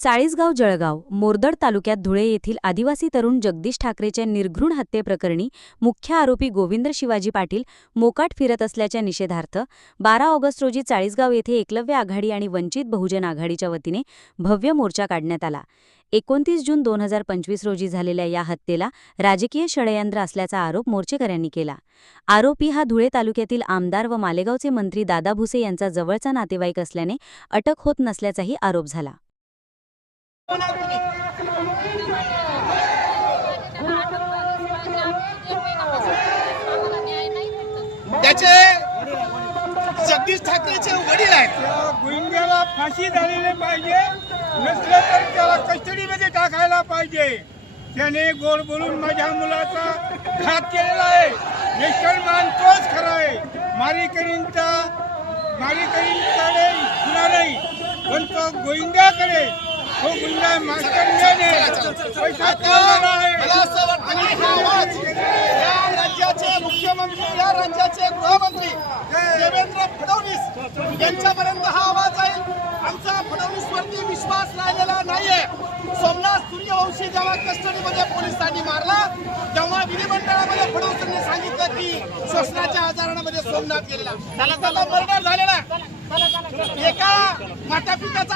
चाळीसगाव जळगाव मोरदड तालुक्यात धुळे येथील आदिवासी तरुण जगदीश ठाकरेच्या निर्घृण हत्येप्रकरणी मुख्य आरोपी गोविंद शिवाजी पाटील मोकाट फिरत असल्याच्या निषेधार्थ बारा ऑगस्ट रोजी चाळीसगाव येथे एकलव्य आघाडी आणि वंचित बहुजन आघाडीच्या वतीने भव्य मोर्चा काढण्यात आला. एकोणतीस जून दोन हजार पंचवीस रोजी झालेल्या या हत्येला राजकीय षडयंत्र असल्याचा आरोप मोर्चेकऱ्यांनी केला. आरोपी हा धुळे तालुक्यातील आमदार व मालेगावचे मंत्री दादा भुसे यांचा जवळचा नातेवाईक असल्याने अटक होत नसल्याचाही आरोप झाला. त्याचे जगदीश ठाकरेचे वडील आहेत. त्या गुंड्याला फाशी झालेली पाहिजे नसलं तर त्याला कस्टडीमध्ये टाकायला पाहिजे. त्याने गोड बोलून माझ्या मुलाचा घात केलेला आहे. निष्कर्मान तोच खरा आहे. मारेकरींचा मारीकरींकडे गुन्हा नाही पण तो गोविंद्याकडे हो, तो गुंडा मास्तरने पैसा ठेवलेला आहे. मला असं वाटतं की हा आवाज या राज्याचे मुख्यमंत्री या राज्याचे गृहमंत्री देवेंद्र फडणवीस यांच्यापर्यंत हा आवाज जाईल आमचा फडणवीसवरती विश्वास राहिलेला नाहीये. सोमनाथ सूर्यवंशी जेव्हा कस्टडीमध्ये पोलिसांनी मारला तेव्हा विधिमंडळामध्ये फडणवीसांनी सांगितलं की श्वसनाच्या आजारामध्ये सोमनाथ गेलेला. त्याला त्याला मर्डर झालेला एका माता पित्याचा